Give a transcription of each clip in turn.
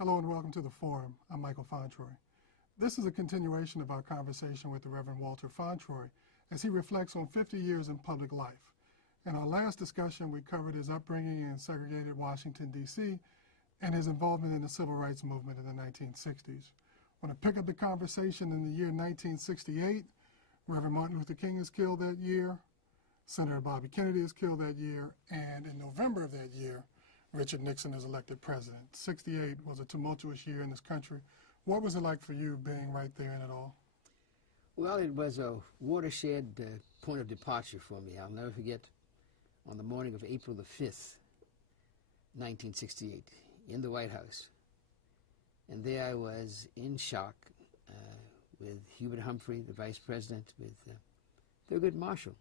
Hello and welcome to the Forum. I'm Michael Fauntroy. This is a continuation of our conversation with the Reverend Walter Fauntroy as he reflects on 50 years in public life. In our last discussion, we covered his upbringing in segregated Washington, D.C., and his involvement in the civil rights movement in the 1960s. I want to pick up the conversation in the year 1968. Reverend Martin Luther King is killed that year. Senator Bobby Kennedy is killed that year. And in November of that year, Richard Nixon is elected president. 68 was a tumultuous year in this country. What was it like for you being right there in it all? Well, it was a watershed point of departure for me. I'll never forget on the morning of April the 5th, 1968, in the White House. And there I was in shock with Hubert Humphrey, the vice president, with Thurgood Marshall,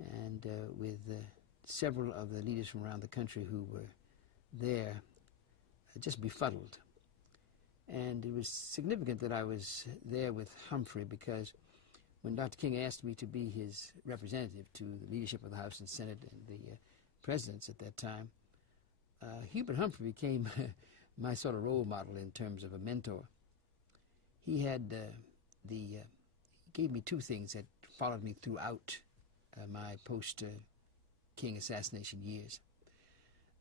and with several of the leaders from around the country who were there, just befuddled. And it was significant that I was there with Humphrey because when Dr. King asked me to be his representative to the leadership of the House and Senate and the presidents at that time, Hubert Humphrey became my sort of role model in terms of a mentor. He had he gave me two things that followed me throughout my post-King assassination years.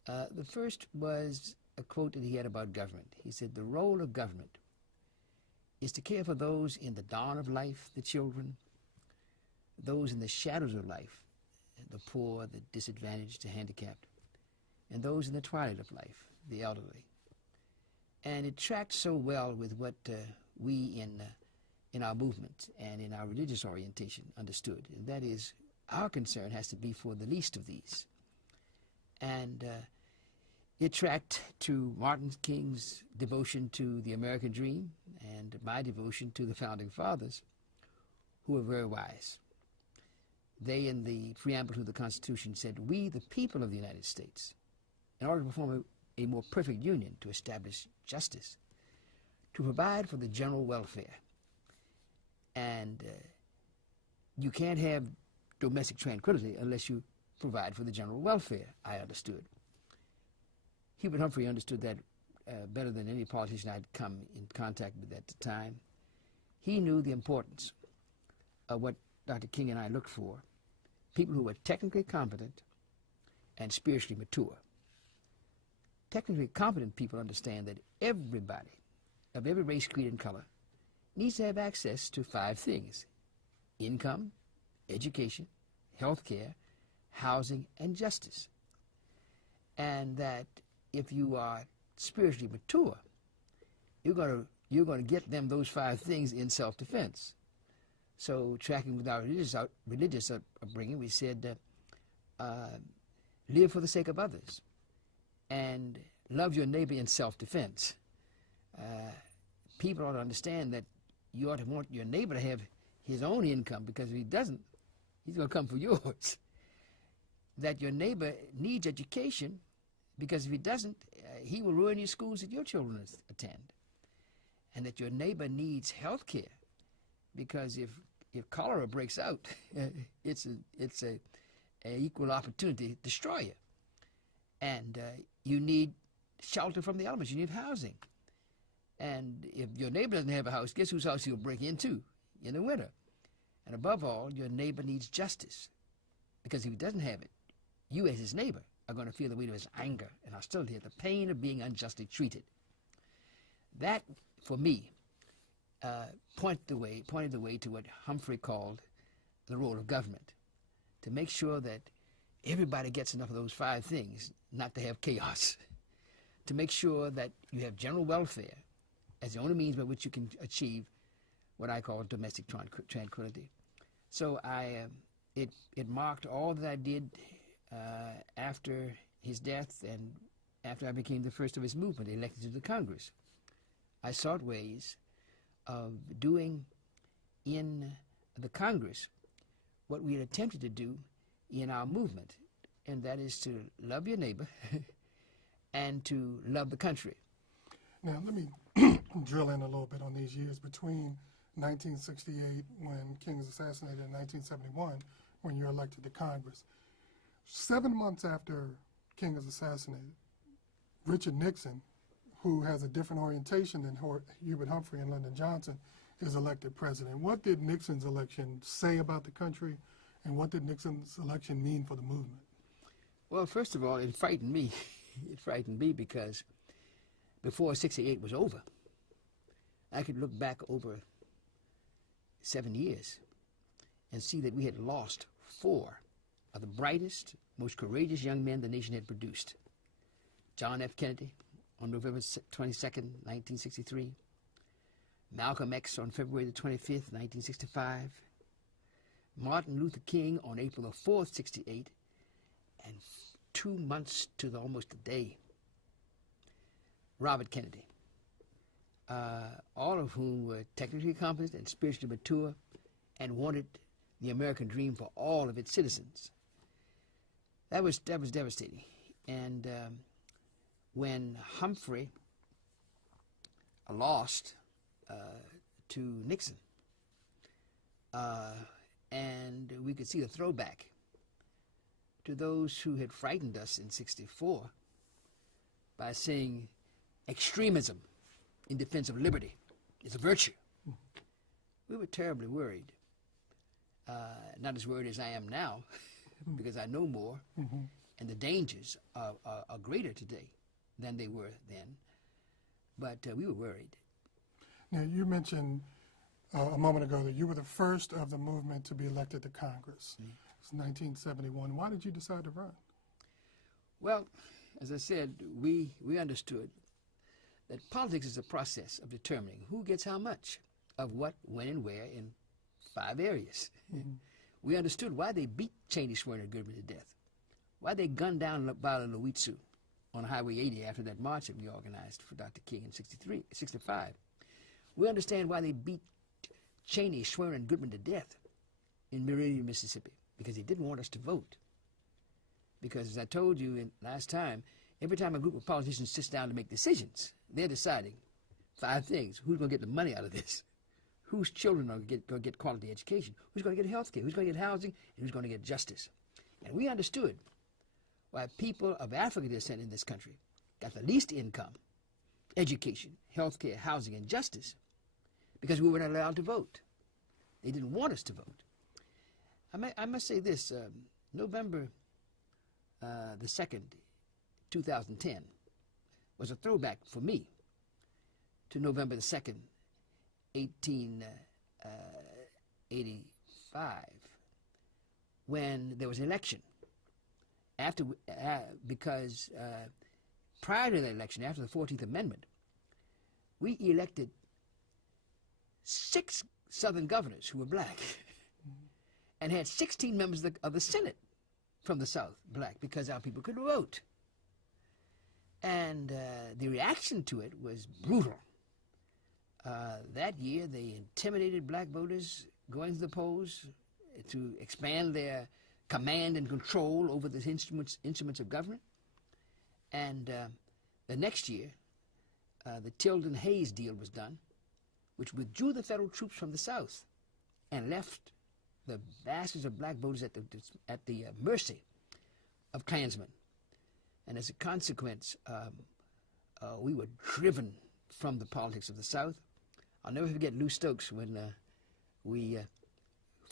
The first was a quote that he had about government. He said, "The role of government is to care for those in the dawn of life, the children, those in the shadows of life, the poor, the disadvantaged, the handicapped, and those in the twilight of life, the elderly." And it tracked so well with what we in our movement and in our religious orientation understood, and that is our concern has to be for the least of these. And it tracked to Martin King's devotion to the American dream and my devotion to the Founding Fathers, who were very wise. They, in the preamble to the Constitution, said, "We, the people of the United States, in order to form a more perfect union, to establish justice, to provide for the general welfare." And you can't have domestic tranquility unless you provide for the general welfare, I understood. Hubert Humphrey understood that better than any politician I'd come in contact with at the time. He knew the importance of what Dr. King and I looked for, people who were technically competent and spiritually mature. Technically competent people understand that everybody of every race, creed, and color needs to have access to 5 things: income, education, health care, housing, and justice. And that if you are spiritually mature, you're going to get them those 5 things in self-defense. So tracking with our religious upbringing, we said, live for the sake of others and love your neighbor in self-defense. People ought to understand that you ought to want your neighbor to have his own income, because if he doesn't, he's going to come for yours. That your neighbor needs education, because if he doesn't, he will ruin your schools that your children attend. And that your neighbor needs health care, because if cholera breaks out, it's a equal opportunity destroyer. And you need shelter from the elements. You need housing. And if your neighbor doesn't have a house, guess whose house he'll break into in the winter? And above all, your neighbor needs justice, because if he doesn't have it, you as his neighbor are going to feel the weight of his anger and hostility at the pain of being unjustly treated. That, for me, pointed the way to what Humphrey called the role of government, to make sure that everybody gets enough of those 5 things, not to have chaos, to make sure that you have general welfare as the only means by which you can achieve what I call domestic tranquility. So it marked all that I did after his death and after I became the first of his movement, elected to the Congress. I sought ways of doing in the Congress what we had attempted to do in our movement, and that is to love your neighbor and to love the country. Now, let me drill in a little bit on these years between 1968, when King was assassinated, and 1971, when you're elected to Congress. 7 months after King is assassinated, Richard Nixon, who has a different orientation than Hubert Humphrey and Lyndon Johnson, is elected president. What did Nixon's election say about the country, and what did Nixon's election mean for the movement? Well, first of all, it frightened me. It frightened me because before '68 was over, I could look back over 7 years and see that we had lost 4 of the brightest, most courageous young men the nation had produced. John F. Kennedy on November 22nd, 1963. Malcolm X on February the 25th, 1965. Martin Luther King on April the 4th, '68. And 2 months to almost a day, Robert Kennedy. All of whom were technically competent and spiritually mature and wanted the American dream for all of its citizens. That was devastating. And when Humphrey lost to Nixon, and we could see the throwback to those who had frightened us in '64 by saying extremism in defense of liberty is a virtue. We were terribly worried. Not as worried as I am now, because I know more, and the dangers are greater today than they were then. But we were worried. Now, you mentioned a moment ago that you were the first of the movement to be elected to Congress. It's 1971. Why did you decide to run? Well, as I said, we understood that politics is a process of determining who gets how much of what, when, and where in 5 areas. We understood why they beat Cheney, Schwerner, and Goodman to death, why they gunned down Bala Luitzu on Highway 80 after that march that we organized for Dr. King in '65. We understand why they beat Cheney, Schwerner, and Goodman to death in Meridian, Mississippi, because they didn't want us to vote. Because, as I told you last time, every time a group of politicians sits down to make decisions, they're deciding 5 things. Who's going to get the money out of this? Whose children are going to get quality education? Who's going to get health care? Who's going to get housing? And who's going to get justice? And we understood why people of African descent in this country got the least income, education, health care, housing, and justice, because we weren't allowed to vote. They didn't want us to vote. I must say this, November the 2nd, 2010, was a throwback for me to November the 2nd, 1885, when there was an election. Because prior to the election, after the 14th Amendment, we elected 6 Southern governors who were black and had 16 members of the Senate from the South, black, because our people could vote. And the reaction to it was brutal. That year, they intimidated black voters going to the polls to expand their command and control over the instruments of government. And the next year, the Tilden-Hayes deal was done, which withdrew the federal troops from the South and left the masses of black voters at the mercy of Klansmen. And as a consequence, we were driven from the politics of the South. I'll never forget Lou Stokes when we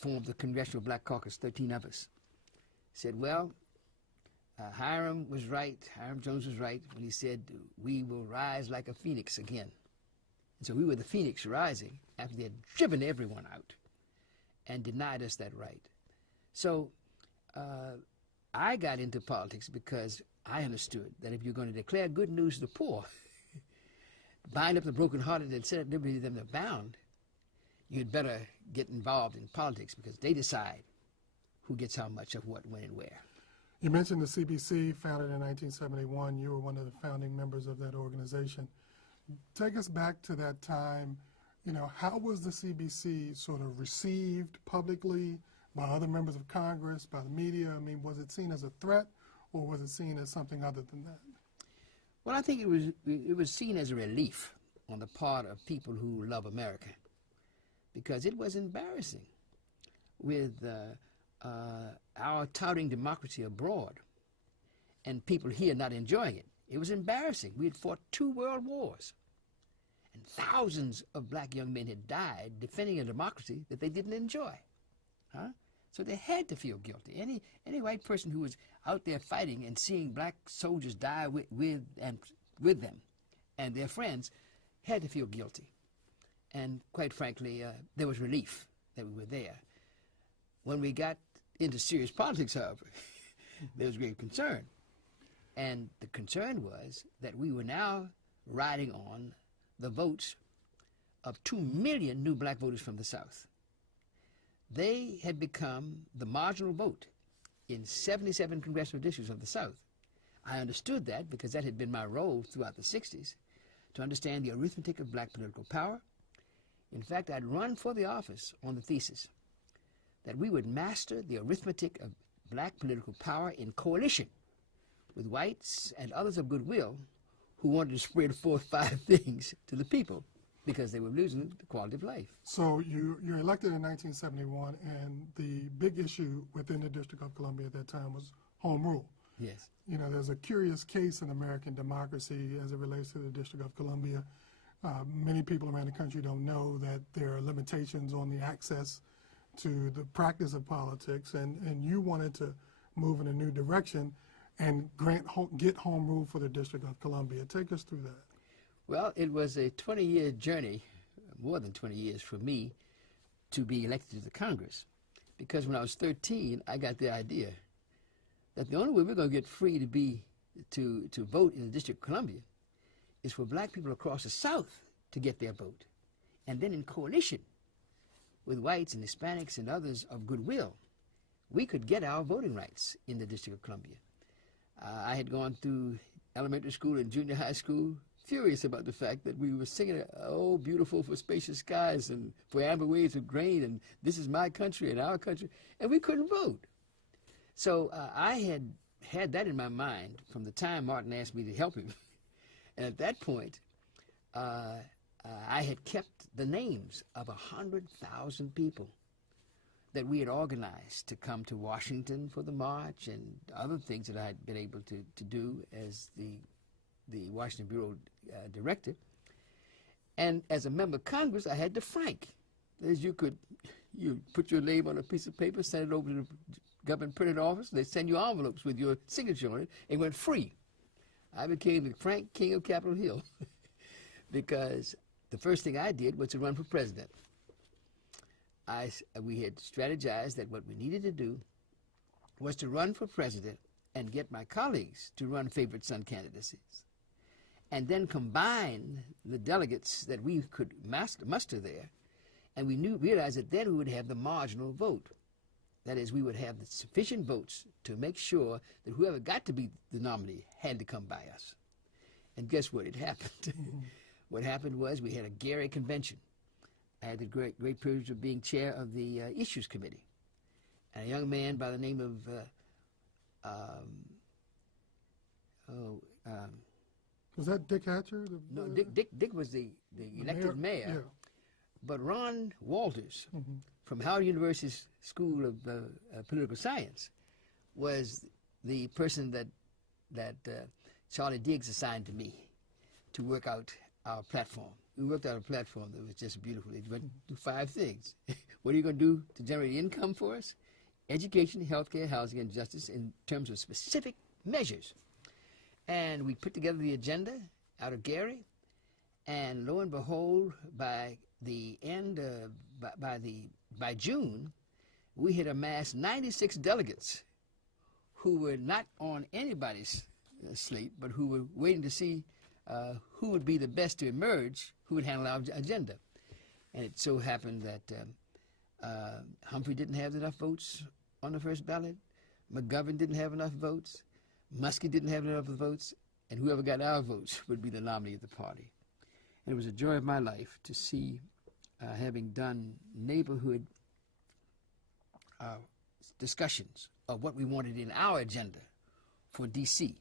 formed the Congressional Black Caucus, 13 of us. Said, well, Hiram was right, Hiram Jones was right when he said, we will rise like a phoenix again. And so we were the phoenix rising after they had driven everyone out and denied us that right. So I got into politics because I understood that if you're going to declare good news to the poor, bind up the brokenhearted and set at liberty them that are bound, you'd better get involved in politics because they decide who gets how much of what, when, and where. You mentioned the CBC, founded in 1971. You were one of the founding members of that organization. Take us back to that time. You know, how was the CBC sort of received publicly by other members of Congress, by the media? I mean, was it seen as a threat, or was it seen as something other than that? Well, I think it was seen as a relief on the part of people who love America, because it was embarrassing with our touting democracy abroad and people here not enjoying it. It was embarrassing. We had fought 2 world wars. And thousands of black young men had died defending a democracy that they didn't enjoy. Huh? So they had to feel guilty. Any white person who was out there fighting and seeing black soldiers die with them and their friends had to feel guilty. And quite frankly, there was relief that we were there. When we got into serious politics, however, there was great concern. And the concern was that we were now riding on the votes of 2 million new black voters from the South. They had become the marginal vote in 77 congressional districts of the South. I understood that because that had been my role throughout the 60s, to understand the arithmetic of black political power. In fact, I'd run for the office on the thesis that we would master the arithmetic of black political power in coalition with whites and others of goodwill who wanted to spread forth 5 things to the people because they were losing the quality of life. So you're elected in 1971, and the big issue within the District of Columbia at that time was home rule. Yes. You know, there's a curious case in American democracy as it relates to the District of Columbia. Many people around the country don't know that there are limitations on the access to the practice of politics, and you wanted to move in a new direction and get home rule for the District of Columbia. Take us through that. Well, it was a 20-year journey, more than 20 years for me, to be elected to the Congress. Because when I was 13, I got the idea that the only way we're going to get free to vote in the District of Columbia is for black people across the South to get their vote. And then in coalition with whites and Hispanics and others of goodwill, we could get our voting rights in the District of Columbia. I had gone through elementary school and junior high school furious about the fact that we were singing, "Oh, beautiful for spacious skies and for amber waves of grain, and this is my country and our country," and we couldn't vote. So I had that in my mind from the time Martin asked me to help him. And at that point, I had kept the names of 100,000 people that we had organized to come to Washington for the march and other things that I had been able to do as the Washington Bureau director. And as a member of Congress, I had to frank. As you put your name on a piece of paper, send it over to the government printed office, they send you envelopes with your signature on it, and went free. I became the Frank King of Capitol Hill because the first thing I did was to run for president. We had strategized that what we needed to do was to run for president and get my colleagues to run favorite son candidacies, and then combine the delegates that we could muster there, and we realized that then we would have the marginal vote. That is, we would have the sufficient votes to make sure that whoever got to be the nominee had to come by us. And guess what? It happened. Mm-hmm. What happened was we had a Gary convention. I had the great privilege of being chair of the Issues Committee. And a young man by the name of was that Dick Hatcher? No, Dick was the elected mayor. Yeah. But Ron Walters, from Howard University's School of Political Science, was the person that Charlie Diggs assigned to me to work out our platform. We worked out a platform that was just beautiful. It went through 5 things. What are you going to do to generate income for us? Education, healthcare, housing, and justice in terms of specific measures. And we put together the agenda out of Gary, and lo and behold, by the end, by June, we had amassed 96 delegates who were not on anybody's slate, but who were waiting to see who would be the best to emerge, who would handle our agenda. And it so happened that Humphrey didn't have enough votes on the first ballot, McGovern didn't have enough votes, Muskie didn't have enough votes, and whoever got our votes would be the nominee of the party. And it was a joy of my life to see, having done neighborhood discussions of what we wanted in our agenda for D.C.,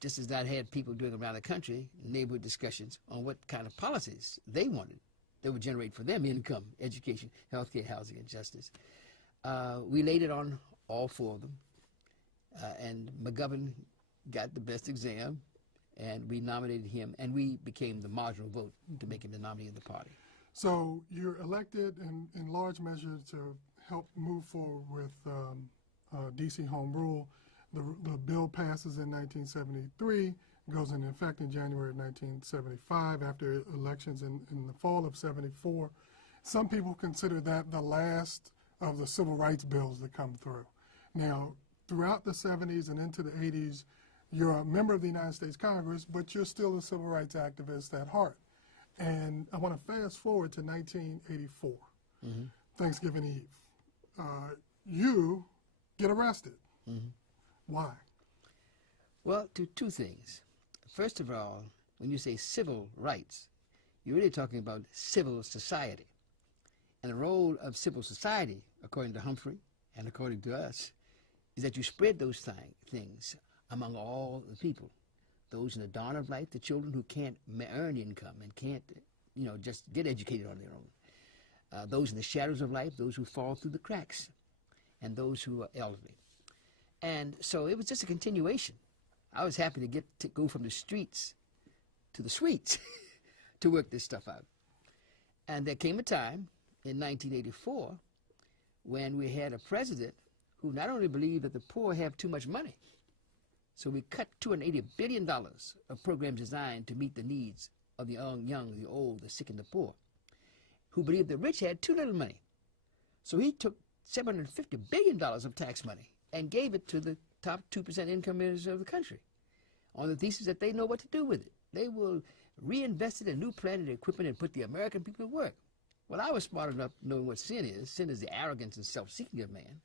just as I had people doing around the country, neighborhood discussions on what kind of policies they wanted that would generate for them income, education, healthcare, housing, and justice. We laid it on all 4 of them, and McGovern got the best exam, and we nominated him, and we became the marginal vote to make him the nominee of the party. So you're elected in large measure to help move forward with D.C. home rule. The bill passes in 1973, goes into effect in January of 1975 after elections in the fall of 74. Some people consider that the last of the civil rights bills that come through. Now, throughout the 70s and into the 80s, you're a member of the United States Congress, but you're still a civil rights activist at heart. And I want to fast forward to 1984, Thanksgiving Eve. You get arrested. Why? Well, two things. First of all, when you say civil rights, you're really talking about civil society. And the role of civil society, according to Humphrey and according to us, is that you spread those things among all the people. Those in the dawn of life, the children who can't earn income and can't, just get educated on their own. Those in the shadows of life, those who fall through the cracks, and those who are elderly. And so it was just a continuation. I was happy to go from the streets to the suites to work this stuff out. And there came a time in 1984 when we had a president who not only believed that the poor have too much money, so we cut $280 billion of programs designed to meet the needs of the young, the old, the sick, and the poor, who believed the rich had too little money. So he took $750 billion of tax money and gave it to the top 2% income earners of the country on the thesis that they know what to do with it. They will reinvest it in new planted equipment and put the American people to work. Well, I was smart enough knowing what sin is. Sin is the arrogance and self-seeking of man.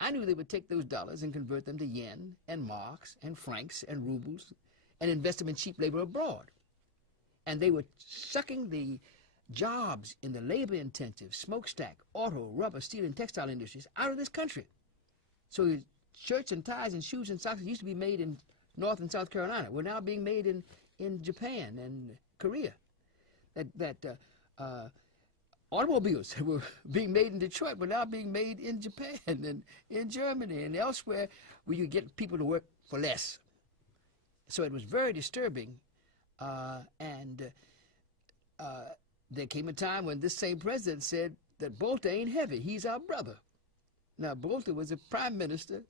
I knew they would take those dollars and convert them to yen and marks and francs and rubles and invest them in cheap labor abroad. And they were sucking the jobs in the labor-intensive smokestack, auto, rubber, steel, and textile industries out of this country. So the shirts and ties and shoes and socks that used to be made in North and South Carolina were now being made in Japan and Korea. Automobiles that were being made in Detroit were now being made in Japan and in Germany and elsewhere where you get people to work for less. So it was very disturbing. There came a time when this same president said that Bolter ain't heavy, he's our brother. Now, Bolter was the prime minister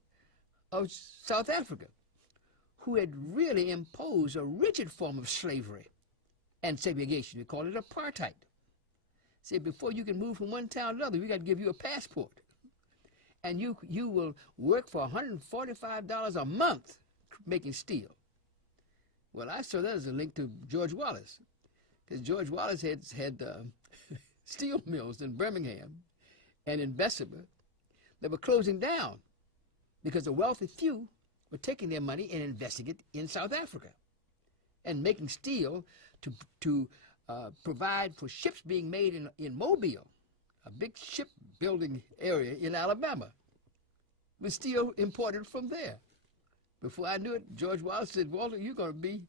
of South Africa who had really imposed a rigid form of slavery and segregation. We call it apartheid. Say, before you can move from one town to another, we got to give you a passport. And you will work for $145 a month making steel. Well, I saw that as a link to George Wallace, because George Wallace had steel mills in Birmingham and in Bessemer that were closing down because the wealthy few were taking their money and investing it in South Africa and making steel to provide for ships being made in Mobile, a big shipbuilding area in Alabama, with steel imported from there. Before I knew it, George Wallace said, Walter, you're going to be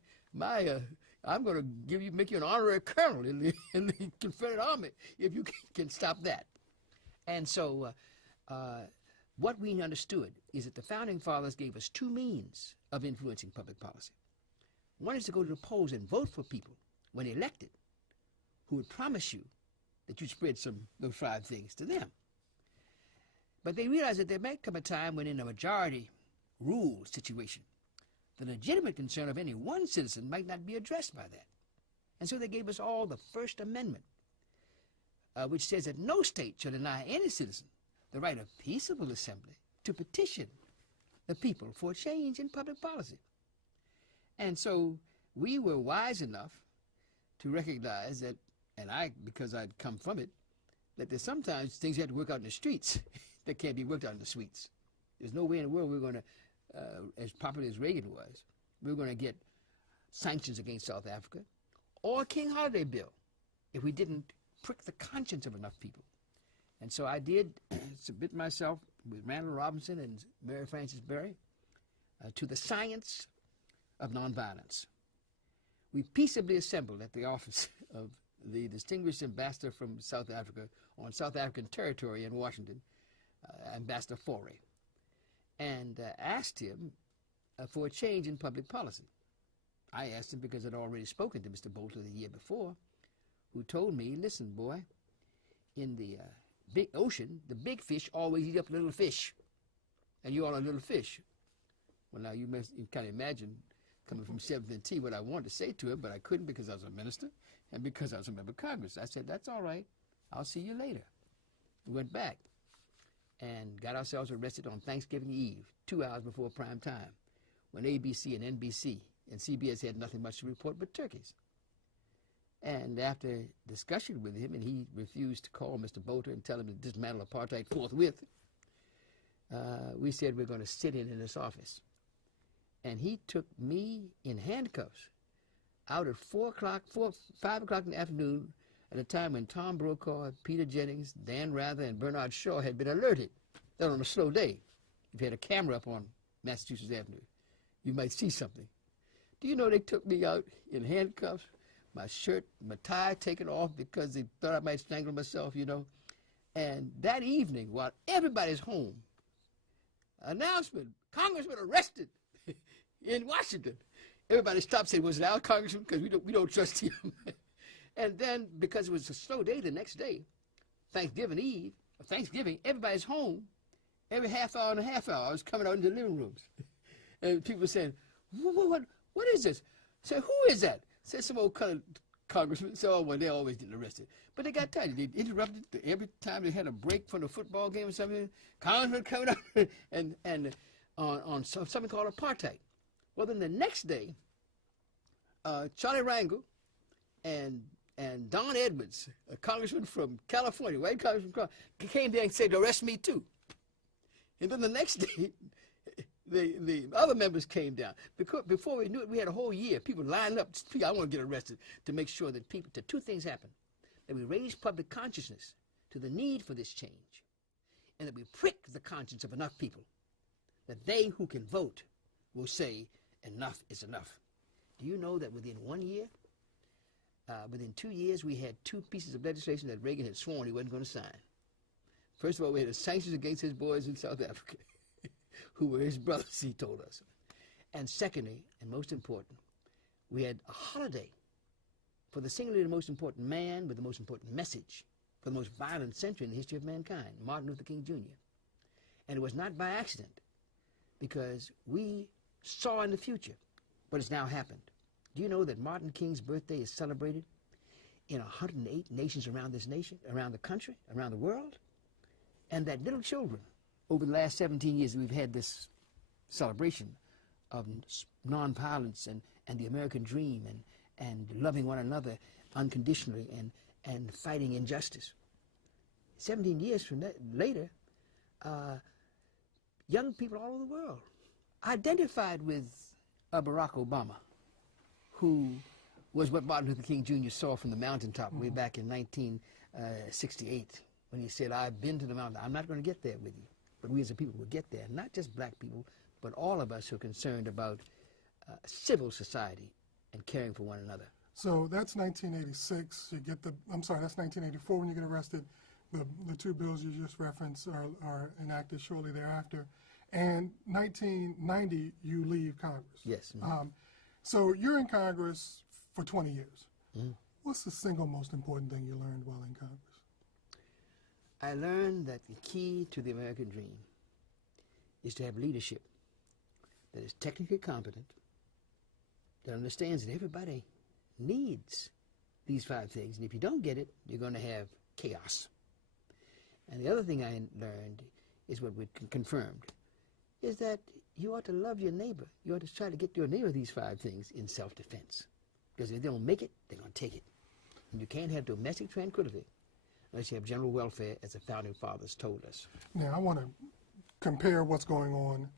I'm going to make you an honorary colonel in the Confederate Army if you can stop that. And so what we understood is that the Founding Fathers gave us two means of influencing public policy. One is to go to the polls and vote for people when elected who would promise you that you'd spread those five things to them. But they realized that there might come a time when in a majority rule situation, the legitimate concern of any one citizen might not be addressed by that. And so they gave us all the First Amendment, which says that no state shall deny any citizen the right of peaceable assembly to petition the people for a change in public policy. And so we were wise enough to recognize that, and because I'd come from it, that there's sometimes things you have to work out in the streets that can't be worked out in the suites. There's no way in the world we're going to, as popular as Reagan was, we're going to get sanctions against South Africa or a King Holiday bill if we didn't prick the conscience of enough people. And so I did submit myself with Randall Robinson and Mary Frances Berry to the science of nonviolence. We peaceably assembled at the office of the distinguished ambassador from South Africa on South African territory in Washington, Ambassador Fauntroy, and asked him for a change in public policy. I asked him because I'd already spoken to Mr. Bolter the year before, who told me, listen, boy, in the big ocean, the big fish always eat up little fish, and you all are little fish. Well, now you kind of imagine, coming from 7th T, what I wanted to say to him, but I couldn't because I was a minister and because I was a member of Congress. I said, that's all right. I'll see you later. We went back and got ourselves arrested on Thanksgiving Eve, 2 hours before prime time, when ABC and NBC and CBS had nothing much to report but turkeys. And after discussion with him, and he refused to call Mr. Bolter and tell him to dismantle apartheid forthwith, we said we're going to sit in his office. And he took me in handcuffs out at 5 o'clock in the afternoon at a time when Tom Brokaw, Peter Jennings, Dan Rather, and Bernard Shaw had been alerted that on a slow day, if you had a camera up on Massachusetts Avenue, you might see something. Do you know they took me out in handcuffs, my shirt, my tie taken off because they thought I might strangle myself, you know? And that evening, while everybody's home, announcement, Congressman arrested in Washington. Everybody stopped saying, was it our congressman? Because we don't trust him. And then, because it was a slow day the next day, Thanksgiving Eve, Thanksgiving, everybody's home. Every half hour and a half hour, I was coming out into the living rooms. And people were saying, what is this? I said, who is that? I said, some old colored congressman. So, well, they're always getting arrested. But they got tired. They interrupted every time they had a break from the football game or something. Congressman coming up and on something called apartheid. Well, then the next day, Charlie Rangel and Don Edwards, a congressman from California, white congressman, came there and said, arrest me too. And then the next day, the other members came down. Because before we knew it, we had a whole year. People lined up, I want to get arrested, to make sure that two things happen. That we raise public consciousness to the need for this change, and that we prick the conscience of enough people that they who can vote will say, enough is enough. Do you know that within 1 year, within 2 years, we had 2 pieces of legislation that Reagan had sworn he wasn't going to sign? First of all, we had sanctions against his boys in South Africa, who were his brothers, he told us. And secondly, and most important, we had a holiday for the singularly most important man with the most important message for the most violent century in the history of mankind, Martin Luther King Jr. And it was not by accident, because we saw in the future what has now happened. Do you know that Martin King's birthday is celebrated in 108 nations around this nation, around the country, around the world? And that little children, over the last 17 years, we've had this celebration of nonviolence and the American dream and loving one another unconditionally and fighting injustice. 17 years from that, later, young people all over the world identified with Barack Obama, who was what Martin Luther King Jr. saw from the mountaintop way back in 1968, when he said, I've been to the mountain. I'm not going to get there with you, but we as a people will get there. Not just black people, but all of us who are concerned about civil society and caring for one another. So that's 1986. That's 1984 when you get arrested. The 2 bills you just referenced are enacted shortly thereafter. And 1990, you leave Congress. Yes. So you're in Congress for 20 years. What's the single most important thing you learned while in Congress? I learned that the key to the American dream is to have leadership that is technically competent, that understands that everybody needs these 5 things. And if you don't get it, you're going to have chaos. And the other thing I learned is what we confirmed, is that you ought to love your neighbor. You ought to try to get your neighbor these 5 things in self-defense. Because if they don't make it, they're going to take it. And you can't have domestic tranquility unless you have general welfare, as the Founding Fathers told us. Now, I want to compare what's going on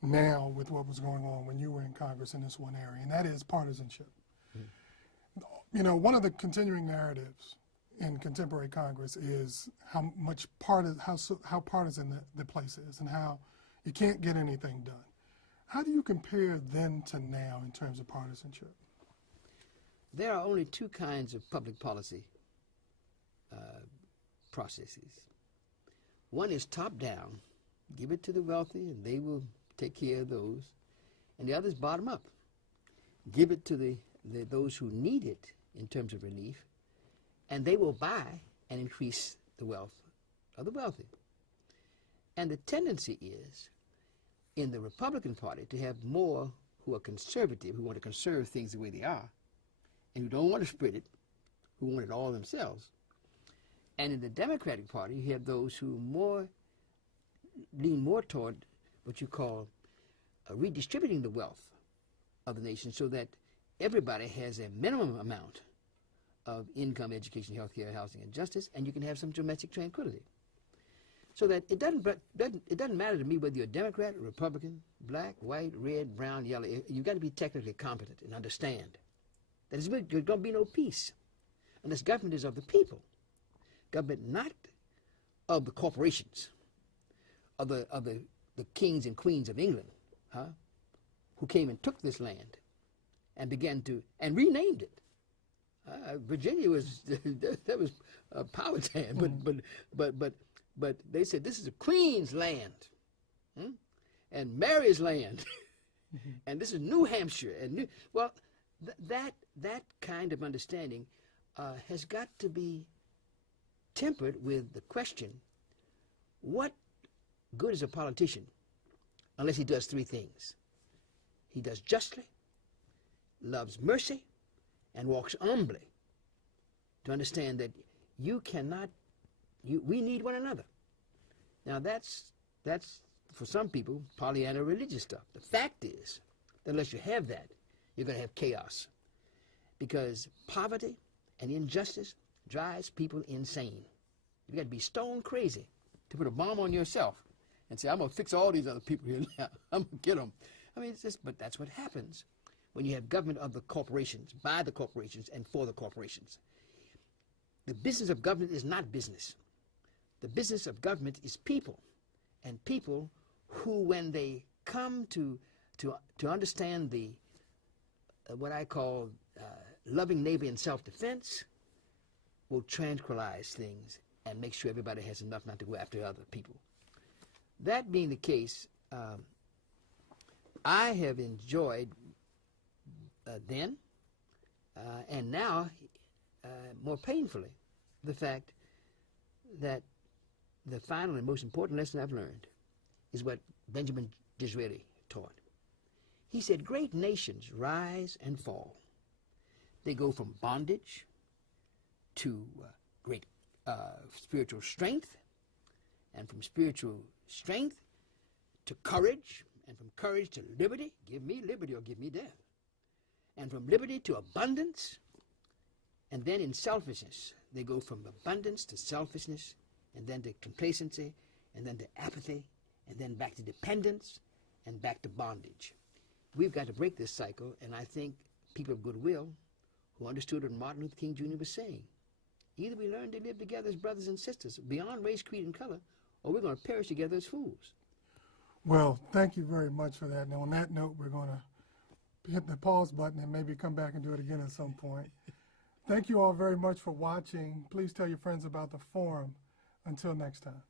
now with what was going on when you were in Congress in this one area, and that is partisanship. You know, one of the continuing narratives in contemporary Congress is how partisan the place is and how you can't get anything done. How do you compare then to now in terms of partisanship? There are only 2 kinds of public policy processes. One is top-down, give it to the wealthy and they will take care of those, and the other is bottom-up. give it to those who need it in terms of relief, and they will buy and increase the wealth of the wealthy. And the tendency is, in the Republican Party, to have more who are conservative, who want to conserve things the way they are, and who don't want to spread it, who want it all themselves. And in the Democratic Party, you have those who lean more toward what you call redistributing the wealth of the nation so that everybody has a minimum amount of income, education, health care, housing, and justice, and you can have some domestic tranquility. So that it doesn't matter to me whether you're a Democrat, or Republican, black, white, red, brown, yellow. You've got to be technically competent and understand that there's going to be no peace unless government is of the people. Government not of the corporations, of the kings and queens of England, who came and took this land and began to, and renamed it. Virginia was, that was Powhatan, but they said this is a Queen's land, and Mary's land, and this is New Hampshire, and that kind of understanding has got to be tempered with the question: what good is a politician unless he does three things? He does justly, loves mercy, and walks humbly. To understand that you cannot. We need one another. Now that's for some people Pollyanna religious stuff. The fact is that unless you have that, you're going to have chaos, because poverty and injustice drives people insane. You got to be stone crazy to put a bomb on yourself and say, I'm going to fix all these other people here now. I'm going to get them. I mean, but that's what happens when you have government of the corporations, by the corporations, and for the corporations. The business of government is not business. The business of government is people, and people who, when they come to understand the what I call loving neighbor and self-defense, will tranquilize things and make sure everybody has enough not to go after other people. That being the case, I have enjoyed then and now more painfully the fact that the final and most important lesson I've learned is what Benjamin Disraeli taught. He said, great nations rise and fall. They go from bondage to great spiritual strength, and from spiritual strength to courage, and from courage to liberty. Give me liberty or give me death. And from liberty to abundance, and then in selfishness. They go from abundance to selfishness, and then to complacency, and then to apathy, and then back to dependence, and back to bondage. We've got to break this cycle, and I think people of goodwill who understood what Martin Luther King Jr. was saying. Either we learn to live together as brothers and sisters, beyond race, creed, and color, or we're going to perish together as fools. Well, thank you very much for that. Now, on that note, we're going to hit the pause button and maybe come back and do it again at some point. Thank you all very much for watching. Please tell your friends about the forum. Until next time.